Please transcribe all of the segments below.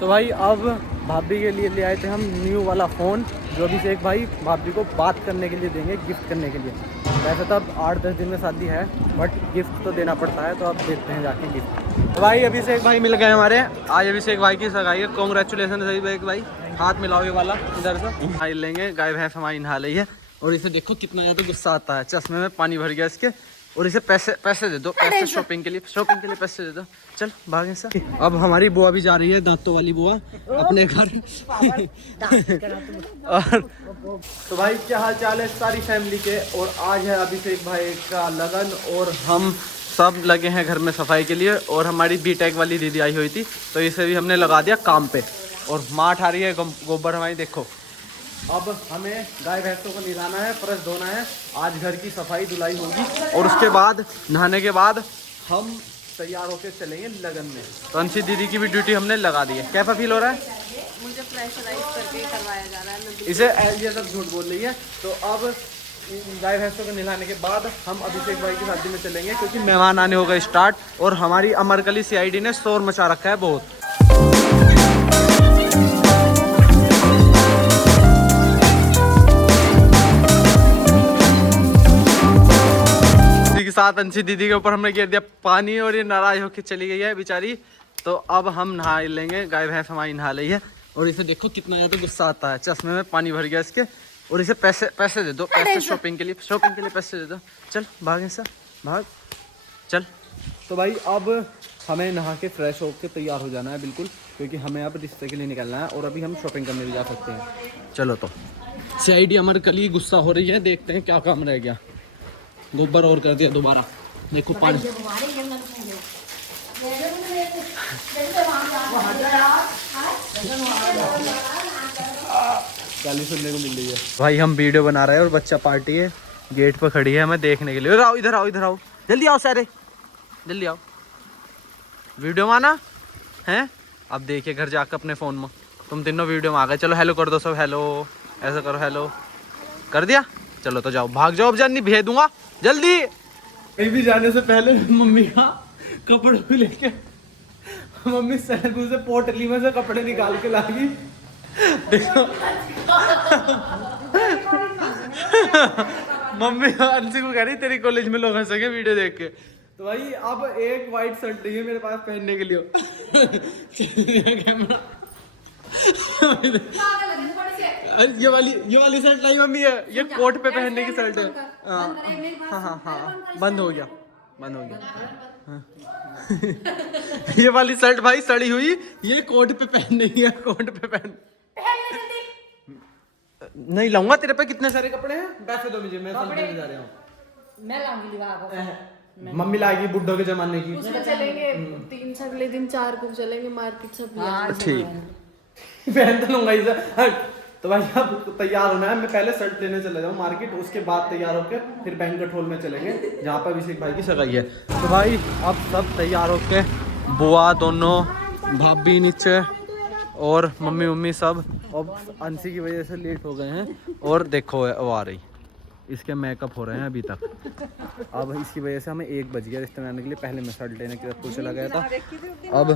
तो भाई अब भाभी के लिए ले आए थे हम न्यू वाला फ़ोन, जो अभी से एक भाई भाभी को बात करने के लिए देंगे, गिफ्ट करने के लिए। वैसे तो अब 8-10 दिन में शादी है, बट गिफ्ट तो देना पड़ता है, तो अब देखते हैं जाके गिफ्ट। तो भाई अभी से एक भाई मिल गए हमारे, आज अभी से एक भाई की सगाई है। कॉन्ग्रेचुलेसन सही भाई, भाई हाथ मिलाओ ये वाला इधर से। नहा लेंगे, गाय भैंस हमारी नहा ली है। और इसे देखो कितना ज़्यादा गुस्सा आता है, चश्मे में पानी भर गया इसके। और इसे पैसे दे दो, पैसे शॉपिंग के लिए पैसे दे दो। चल भागे से। अब हमारी बुआ भी जा रही है, दांतों वाली बुआ अपने घर। और तो भाई क्या हाल चाल है सारी फैमिली के। और आज है अभिषेक भाई का लगन, और हम सब लगे हैं घर में सफाई के लिए। और हमारी बीटेक वाली दीदी आई हुई थी, तो इसे भी हमने लगा दिया काम पे। और माँ उठा रही है गोबर हमारी, देखो। अब हमें गाय भैंसों को निकालना है, फर्श धोना है, आज घर की सफाई धुलाई होगी। और उसके बाद नहाने के बाद हम तैयार होकर चलेंगे लगन में। तो अंशी दीदी की भी ड्यूटी हमने लगा दी है। कैसा फील हो रहा है? मुझे प्रेशराइज करके करवाया जा रहा है। इसे ये सब झूठ बोल रही है। तो अब गाय भैंसों को नहलाने के बाद हम अभिषेक भाई की शादी में चलेंगे, क्योंकि मेहमान आने होगा स्टार्ट। और हमारी अमरकली CID ने शोर मचा रखा है बहुत। के साथ अंशी दीदी के ऊपर हमने गिर दिया पानी, और ये नाराज होकर चली गई है बेचारी। तो अब हम नहा लेंगे, गाय भैंस हमारी नहा ली है। और इसे देखो कितना ज़्यादा गुस्सा आता है, चश्मे में पानी भर गया इसके। और इसे पैसे दे दो, पैसे शॉपिंग के लिए पैसे दे दो। चल भागे से, भाग चल। तो भाई अब हमें नहा के फ्रेश होकर तैयार हो जाना है बिल्कुल, क्योंकि हमें अब रिश्ते के लिए निकलना है। और अभी हम शॉपिंग करने भी जा सकते हैं। चलो तो CID अमरकली गुस्सा हो रही है, देखते हैं क्या काम रह गया। गोबर और कर दिया दोबारा, देखो पानी। गाली सुनने को मिल रही है। भाई हम वीडियो बना रहे हैं और बच्चा पार्टी है गेट पर खड़ी है हमें देखने के लिए। इधर आओ जल्दी आओ सारे, जल्दी आओ, वीडियो में आना है। अब देखिए घर जाकर अपने फ़ोन में तुम तीनों वीडियो में आ गए। चलो हेलो कर दो सब, हेलो ऐसा करो, हेलो कर दिया। चलो तो जाओ, भाग जाओ, अब जानी भेज दूंगा जल्दी। कहीं भी जाने से पहले मम्मी का कपड़े को लेके, मम्मी सहगू से पोटली में से कपड़े निकाल के लागी। देखो मम्मी अंशी को कह रही तेरी कॉलेज में लोग हंसेंगे वीडियो देख के। तो भाई अब एक वाइट शर्ट नहीं है मेरे पास पहनने के लिए। कैमरा ये वाली शर्ट लाई मम्मी है, ये कोट पे पहनने की शर्ट है। हाँ बंद हो गया हाँ। ये वाली शर्ट भाई सड़ी हुई, ये कोट पे पहनने की है, कोट पे पहन नहीं लाऊंगा तेरे पे। कितने सारे कपड़े हैं, पैसे दो मुझे, मैं समझने जा रहा हूँ। मैं लाऊंगी लिवा, मम्मी लाएगी बुड्ढों के जमाने की। उसमें चलेंगे 3 से अगले दिन 4 को चलेंगे मार्केट सब। ठीक पहन तो लूंगा इसे। तो भाई अब तैयार होना है, मैं पहले शर्ट लेने चले जाऊँ मार्केट, उसके बाद तैयार होकर फिर बैंक्वेट हॉल में चलेंगे जहाँ पर अभिषेक भाई की सगाई है। तो भाई अब सब तैयार होके, बुआ दोनों, भाभी नीचे और मम्मी सब। अब अंशी की वजह से लेट हो गए हैं। और देखो वो आ रही, इसके मेकअप हो रहे हैं अभी तक। अब इसकी वजह से हमें 1 बज गया रिश्ते में आने के लिए। पहले मैं शर्ट लेने के लिए चला गया था। अब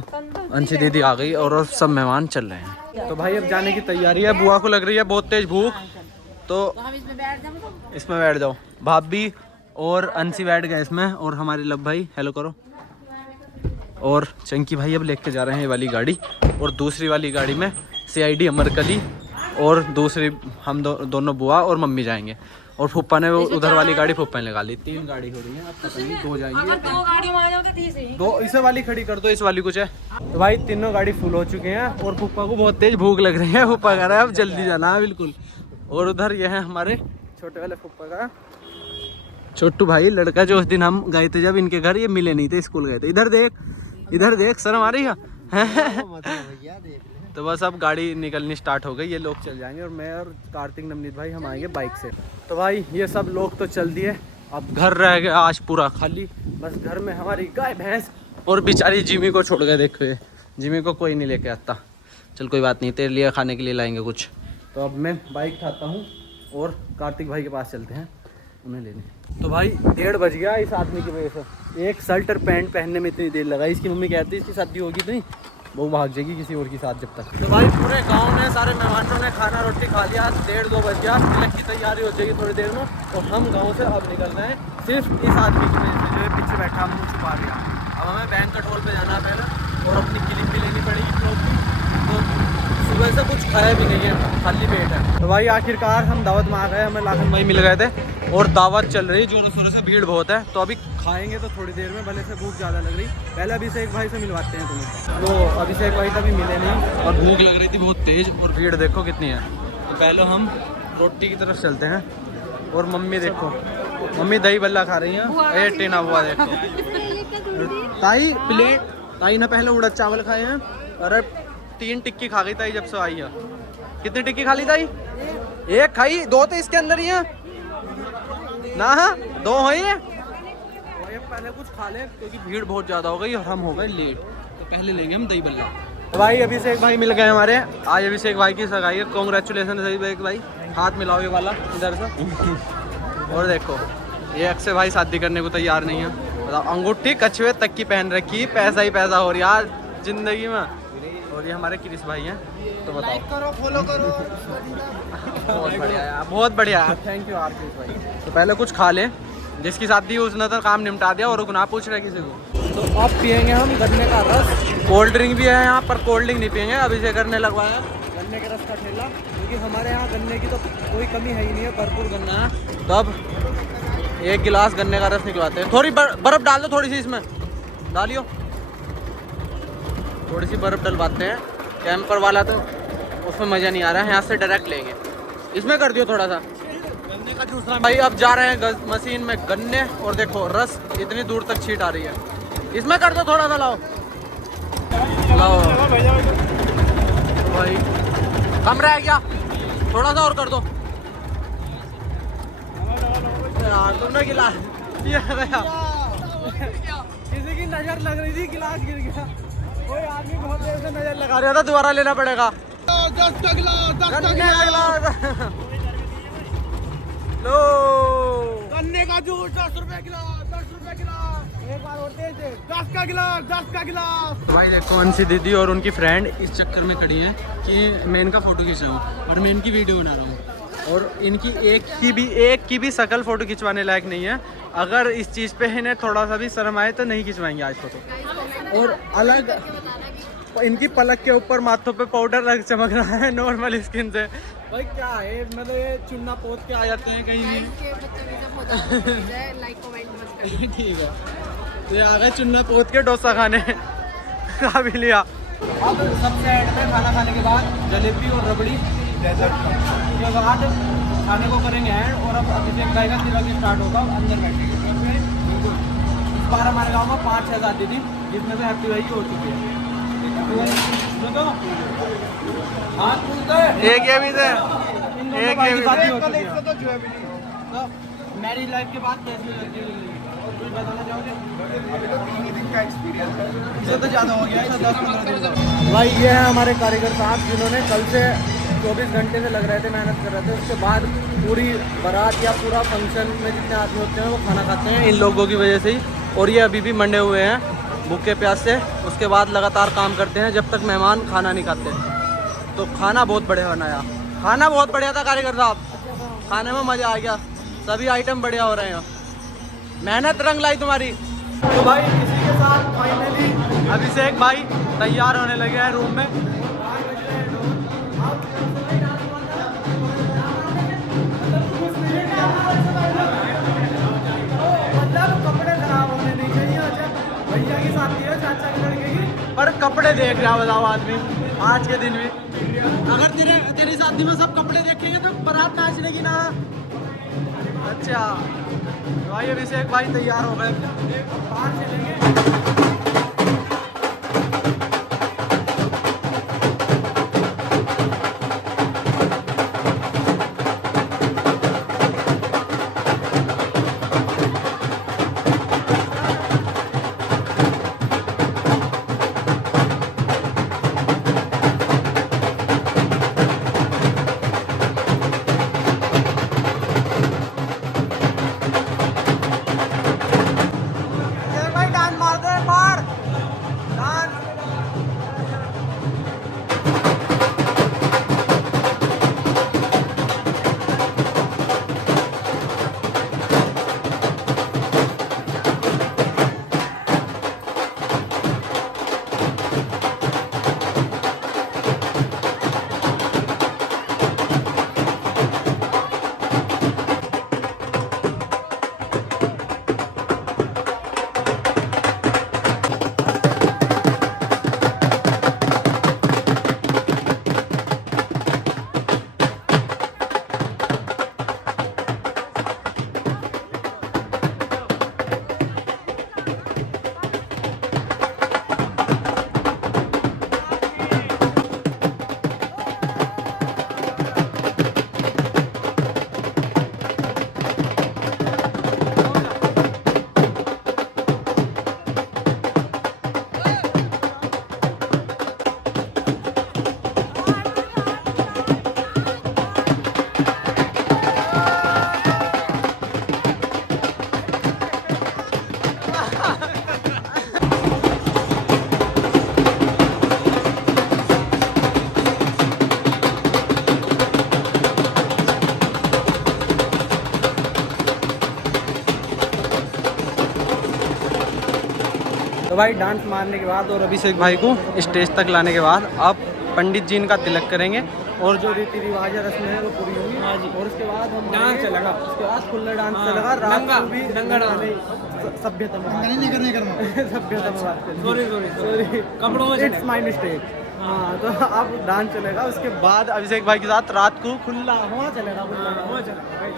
अंशी दीदी आ गई और सब मेहमान चल रहे हैं। तो भाई अब जाने की तैयारी है। बुआ को लग रही है बहुत तेज भूख, तो इसमें बैठ जाओ। भाभी और अंशी बैठ गए इसमें, और हमारे लब भाई हेलो करो। और चंकी भाई अब लेके जा रहे हैं ये वाली गाड़ी, और दूसरी वाली गाड़ी में CID अमरकली और दूसरी हम दोनों बुआ और मम्मी जाएंगे। और फूफा ने वो उधर वाली गाड़ी फूफा ने लगा ली। 3 गाड़ी हो रही है, अब पता नहीं 2 जाएंगे। अगर 2 गाड़ियों में आ जाओ तो 30 ही। 2 इसे वाली खड़ी कर दो, इस वाली कुछ है। तो भाई तीनों गाड़ी फुल हो चुके हैं, और फूफा को बहुत तेज भूख लग रही है। फूफा कह रहा है अब जल्दी जाना है बिल्कुल। और उधर ये है हमारे छोटे वाले फूफा का छोटू भाई, लड़का जो उस दिन हम गए थे जब इनके घर, ये मिले नहीं थे, स्कूल गए थे। इधर देख शर्म आ रही है। तो बस अब गाड़ी निकलनी स्टार्ट हो गई, ये लोग चल जाएंगे, और मैं और कार्तिक नवनीत भाई हम आएंगे बाइक से। तो भाई ये सब लोग तो चल दिए, अब घर रह गया आज पूरा खाली। बस घर में हमारी गाय भैंस, और बेचारी जिमी को छोड़ गए। देखो ये जिमी को कोई नहीं लेके आता। चल कोई बात नहीं, तेरे लिए खाने के लिए लाएंगे कुछ। तो अब मैं बाइक उठाता हूँ और कार्तिक भाई के पास चलते हैं उन्हें लेने। तो भाई 1:30 बज गया इस आदमी की वजह से। एक शर्ट और पैंट पहनने में इतनी देर लगाई। इसकी मम्मी कहती है इसकी शादी होगी तो नहीं, वो भाग जाएगी किसी और के साथ जब तक। तो भाई पूरे गांव में सारे मेहमानों ने खाना रोटी खा लिया, 1:30-2 बज गया, तिलक की तैयारी हो जाएगी थोड़ी देर में। और हम गांव से अब निकल रहे हैं सिर्फ इस आदमी की वजह से जो है पीछे बैठा, मुँह छुपा लिया। अब हमें बैंक कंट्रोल पे जाना है पहले और अपनी क्लिप भी लेनी पड़ेगी क्लोथ की। तो सुबह से कुछ खाया भी नहीं है, खाली पेट है। तो भाई आखिरकार हम दावत में आ गए, हमें लाखन भाई मिल गए थे और दावत चल रही है जोरों शोरों से, भीड़ बहुत है। तो अभी खाएंगे तो थोड़ी देर में, भले से भूख ज़्यादा लग रही। पहले अभिषेक भाई से मिलवाते हैं तुम्हें। तो अभिषेक भाई तभी मिले नहीं और भूख लग रही थी बहुत तेज़ और भीड़ देखो कितनी है। तो पहले हम रोटी की तरफ चलते हैं। और मम्मी देखो, मम्मी दही बल्ला खा रही हैं। ए टेना हुआ देखो ताई प्लेट, ताई ने पहले उड़द चावल खाए हैं और 3 टिक्की खा गई ताई जब से आई है। कितनी टिक्की खा ली ताई? 1 खाई, 2 तो इसके अंदर ही है ना। 2 हुई है। पहले कुछ खा ले क्योंकि भीड़ बहुत ज़्यादा हो गई और हम हो गए लेट। तो पहले लेंगे हम दही बल्ला। तो भाई अभिषेक भाई मिल गए हमारे। आज अभिषेक भाई की सगाई है, कॉन्ग्रेचुलेसन अभिषेक भाई। हाथ मिलाओ ये वाला इधर से। और देखो ये अक्षय भाई शादी करने को तैयार नहीं है। बताओ, अंगूठी कछुए तक की पहन रखी, पैसा ही पैसा हो रहा है जिंदगी में। और ये हमारे क्रिस भाई हैं। तो बताओ, लाइक करो, फॉलो करो। बहुत बढ़िया यार, बहुत बढ़िया, थैंक यू यार क्रिस भाई। तो पहले कुछ खा ले, जिसकी शादी उसने तो काम निपटा दिया और गुनाह पूछ रहे किसी को। तो अब पियेंगे हम गन्ने का रस। कोल्ड ड्रिंक भी है यहाँ पर, कोल्ड ड्रिंक नहीं पियेंगे। अभी से करने लगवाया गन्ने के रस का ठेला, क्योंकि हमारे यहाँ गन्ने की तो कोई कमी है ही नहीं है, भरपूर गन्ना है। तो अब 1 गिलास गन्ने का रस निकलवाते हैं। थोड़ी बर्फ़ डाल दो, थोड़ी सी इसमें डालियो, थोड़ी सी बर्फ़ डलवाते हैं। कैंपर वाला तो उसमें मज़ा नहीं आ रहा है, यहाँ से डायरेक्ट लेंगे। इसमें कर दियो थोड़ा सा गन्ने का जूस। भाई अब जा रहे हैं मशीन में गन्ने, और देखो रस इतनी दूर तक छीट आ रही है। इसमें कर दो थोड़ा सा, लाओ लाओ भाई, कम रह गया, थोड़ा सा और कर दो यार। तुमने गिलास पिया गया, किसी की नजर लग रही थी, गिलास गिर गया। कोई आदमी बहुत देर से नजर लगा रहा था, दोबारा लेना पड़ेगा। 10 का गिलास लो, गन्ने का जूस 10 रुपए गिलास, 10 रुपए गिलास। एक बार और दे दे, 10 का गिलास, 10 का गिलास। भाई देखो अंशी दीदी और उनकी फ्रेंड इस चक्कर में खड़ी हैं कि मैं इनका फोटो खींच रहा हूँ और मैं इनकी वीडियो बना रहा हूँ। और इनकी एक की भी शकल फोटो खिंचवाने लायक नहीं है। अगर इस चीज़ पे इन्हें थोड़ा सा भी शर्म आए तो नहीं खिंचवाएंगे आज फोटो। और अलग इनकी पलक के ऊपर माथों पे पाउडर लग चमक रहा है नॉर्मल स्किन से। भाई क्या है, मतलब ये चुन्ना पोत के आ जाते हैं कहीं भी। ठीक है, तो ये आ गए चुन्ना पोत के डोसा खाने। खा भी लिया। अब सबसे एंड में खाना खाने के बाद जलेबी और रबड़ी डेजर्ट के बाद खाने को करेंगे ऐड। और अब अभिषेक भाई का तिलक स्टार्ट होगा, अंदर बैठेंगे। बिल्कुल इस बार हमारे गाँव में 5-6 शादी थी, जिसमें से हैप्पी भाई की हो चुकी है। एक ये भी थे, एक ये भी शादी हो चुकी है। मैरिज लाइफ के बाद कैसी लगी कुछ बताना चाहोगे? अभी तो 3 ही दिन का एक्सपीरियंस है, इससे तो ज़्यादा हो गया, 10-15 दिन का। भाई ये है हमारे कारीगर साहब, जिन्होंने कल से 24 घंटे से लग रहे थे, मेहनत कर रहे थे। उसके बाद पूरी बारात या पूरा फंक्शन में जितने आदमी होते हैं वो खाना खाते हैं इन लोगों की वजह से ही। और ये अभी भी मंडे हुए हैं भूखे प्यास से। उसके बाद लगातार काम करते हैं जब तक मेहमान खाना नहीं खाते। तो खाना बहुत बढ़िया बनाया, खाना बहुत बढ़िया था कारीगर साहब, खाने में मज़ा आ गया, सभी आइटम बढ़िया हो रहे हैं, मेहनत रंग लाई तुम्हारी। तो भाई इसी के साथ फाइनली अभिषेक भाई तैयार होने लगे हैं रूम में। मतलब कपड़े खराब होने नहीं चाहिए। भैया की शादी है, चाचा के लड़के की, पर कपड़े देख रहा बताओ आदमी आज के दिन में। अगर तेरी शादी में सब कपड़े देखेंगे तो बारात नाच लेगी ना। अच्छा भाई अभिषेक भाई तैयार हो गए, बाहर चलेंगे। भाई डांस मार दे बाहर। भाई डांस मारने के बाद और अभिषेक भाई को स्टेज तक लाने के बाद अब पंडित जी इनका तिलक करेंगे और जो रीति रिवाज है रस्में हैं वो पूरी होंगी। हाँ जी। और उसके बाद हम डांस चलेगा, उसके बाद खुला डांस चलेगा, रात को भी नंगा डांस, सभ्यता में सभ्यता में बात करें, सॉरी कपड़ों में, इट्स माय मिस्टेक। हाँ तो अब डांस चलेगा, उसके बाद अभिषेक भाई के साथ रात को खुला हुआ चलेगा,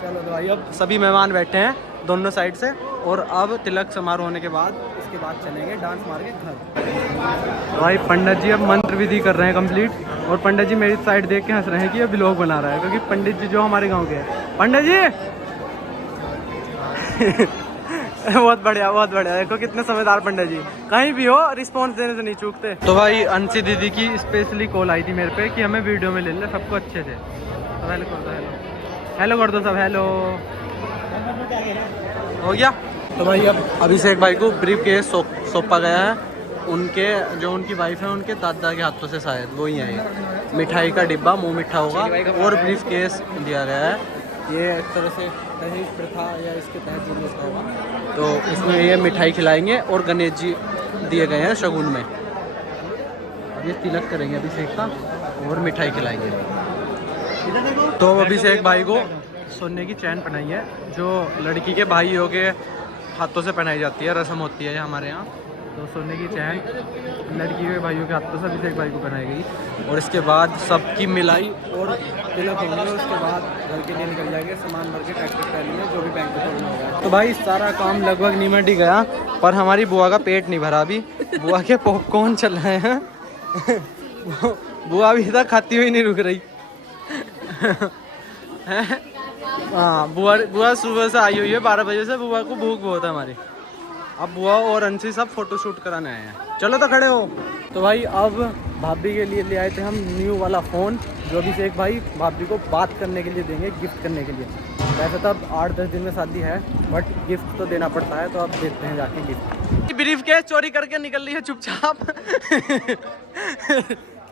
चलो तो भाई अब सभी मेहमान बैठे हैं दोनों साइड से और अब तिलक समारोह होने के बाद इसके बाद चलेंगे डांस मार के घर। भाई पंडित जी अब मंत्र विधि कर रहे हैं कंप्लीट और पंडित जी मेरी साइड देख के हंस रहे हैं कि ये व्लॉग बना रहा है, क्योंकि पंडित जी जो हमारे गांव के हैं। पंडित जी बहुत बढ़िया देखो कितने समझदार पंडित जी, कहीं भी हो रिस्पांस देने से नहीं चूकते। तो भाई अंशी दीदी की स्पेशली कॉल आई थी मेरे पे कि हमें वीडियो में ले ले सबको अच्छे से। तो हेलो कर दो, हेलो कर दो सब, हेलो हो गया। तो भाई अब अभिषेक भाई को ब्रीफ केस सौंपा गया है, उनके जो उनकी वाइफ है उनके दादा के हाथों से, शायद वो ही है। मिठाई का डिब्बा, मुंह मिठा होगा और ब्रीफ केस दिया गया है। ये एक तरह से दहेज प्रथा या इसके तहत जो होता होगा, तो इसमें ये मिठाई खिलाएंगे और गणेश जी दिए गए हैं शगुन में। अब ये तिलक करेंगे अभिषेक का और मिठाई खिलाएंगे। तो अभिषेक भाई को सोने की चैन पहनाई है, जो लड़की के भाइयों के हाथों से पहनाई जाती है, रस्म होती है हमारे यहाँ। तो सोने की चैन लड़की के भाइयों के हाथों से अभिषेक भाई को पहनाई गई और इसके बाद सबकी मिलाई और तिलक होंगे। उसके बाद घर के लिए निकल जाएंगे सामान भर के ट्रैक्टर ट्रैली में, जो भी बैंक में होगा। तो भाई सारा काम लगभग निमट ही गया, पर हमारी बुआ का पेट नहीं भरा अभी। बुआ के पॉपकॉर्न चल रहे हैं बुआ अभी तक खाती हुई नहीं रुक रही हाँ बुआ सुबह से आई हुई है 12 बजे से, बुआ को भूख बहुत है हमारी। अब बुआ और अंशी सब फोटो शूट कराने आए हैं। चलो तो खड़े हो। तो भाई अब भाभी के लिए ले आए थे हम न्यू वाला फ़ोन, जो अभिषेक भाई भाभी को बात करने के लिए देंगे, गिफ्ट करने के लिए। वैसे तो अब 8-10 दिन में शादी है, बट गिफ्ट तो देना पड़ता है, तो अब देते हैं जाके गिफ्ट। ब्रीफ केस चोरी करके निकल रही है चुपचाप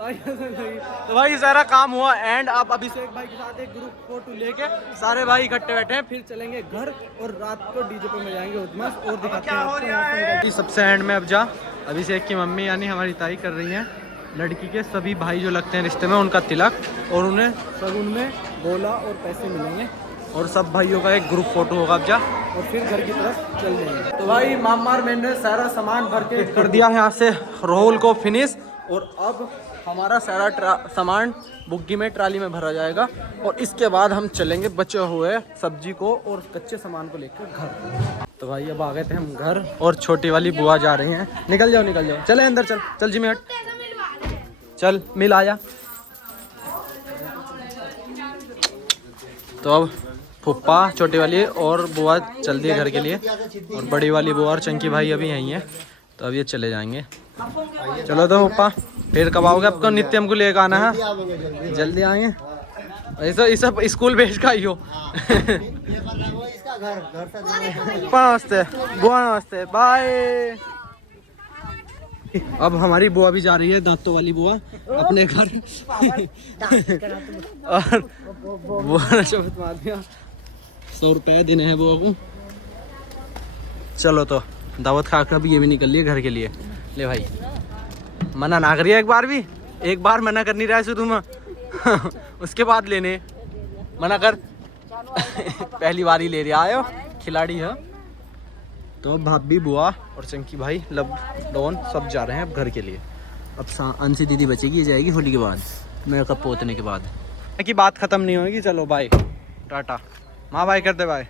तो भाई सारा काम हुआ एंड अब अभिषेक भाई के साथ एक ग्रुप फोटो लेके सारे भाई इकट्ठे बैठे हैं, फिर चलेंगे घर और रात को डीजे पे मिलाएंगे उद्मस और दिखाते हैं। सबसे एंड में अब जा अभिषेक की मम्मी यानी हमारी ताई कर रही हैं लड़की के सभी भाई जो लगते हैं रिश्ते में उनका तिलक, और उन्हें सगुन में बोला और पैसे मिलेंगे और सब भाइयों का एक ग्रुप फोटो होगा अब जा, और फिर घर की तरफ चल देंगे। तो भाई मामार मैंने सारा सामान भर के कर दिया है यहाँ से रोल को फिनिश, और अब हमारा सारा सामान बुग्गी में ट्राली में भरा जाएगा और इसके बाद हम चलेंगे बचे हुए सब्जी को और कच्चे सामान को लेकर घर। तो भाई अब आ गए थे हम घर और छोटी वाली बुआ जा रही हैं। निकल जाओ चले अंदर, चल जिमी हट, चल मिल आया। तो अब फुप्पा छोटी वाली और बुआ चल दी है घर के लिए, और बड़ी वाली बुआ और चंकी भाई अभी यहीं है, तो अब ये चले जाएंगे। चलो तो पप्पा फिर कब आओगे? आपको नित्यम को लेकर आना है, जल्दी आएंगे। ऐसा ये सब स्कूल भेज का ही हो नमस्ते बुआ, नमस्ते बाय। अब हमारी बुआ भी जा रही है, दांतों वाली बुआ अपने घर और बुआ ने शब्द मार दिया 100 रुपये देने हैं बुआ को। चलो तो दावत खा कर भी ये भी निकल लिए घर के लिए। ले भाई मना ना करिए, एक बार मना कर नहीं रहा है तुम उसके बाद लेने मना कर पहली बार ही ले रहा आयो, खिलाड़ी है। तो भाभी बुआ और चंकी भाई लब डॉन सब जा रहे हैं अब घर के लिए। अब अंशी दीदी बचेगी, जाएगी होली के बाद, मेरे कब पहुँचने के बाद की बात खत्म नहीं होगी। चलो बाय टाटा, माँ बाय करते बाय।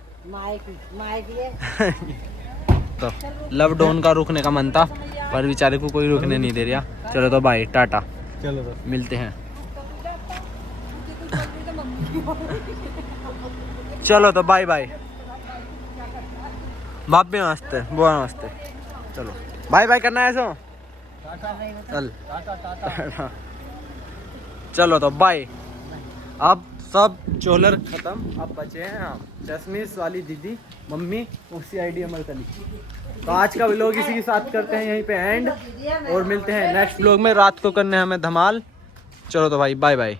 तो लव डॉन का रुकने का मन था पर बेचारे को कोई रुकने नहीं दे रहा। चलो तो बाय टाटा, चलो तो मिलते हैं। चलो तो बाय बाय, बाप भी नमस्ते, बुआ नमस्ते। चलो बाय बाय करना है सो चल चलो तो बाय। अब सब चोलर खत्म, अब बचे हैं हम चश्मीश वाली दीदी, मम्मी, उसी आईडी अमरतली। तो आज का व्लॉग इसी के साथ करते हैं यहीं पे एंड, और मिलते हैं नेक्स्ट व्लॉग में। रात को करने हमें धमाल। चलो तो भाई बाय बाय।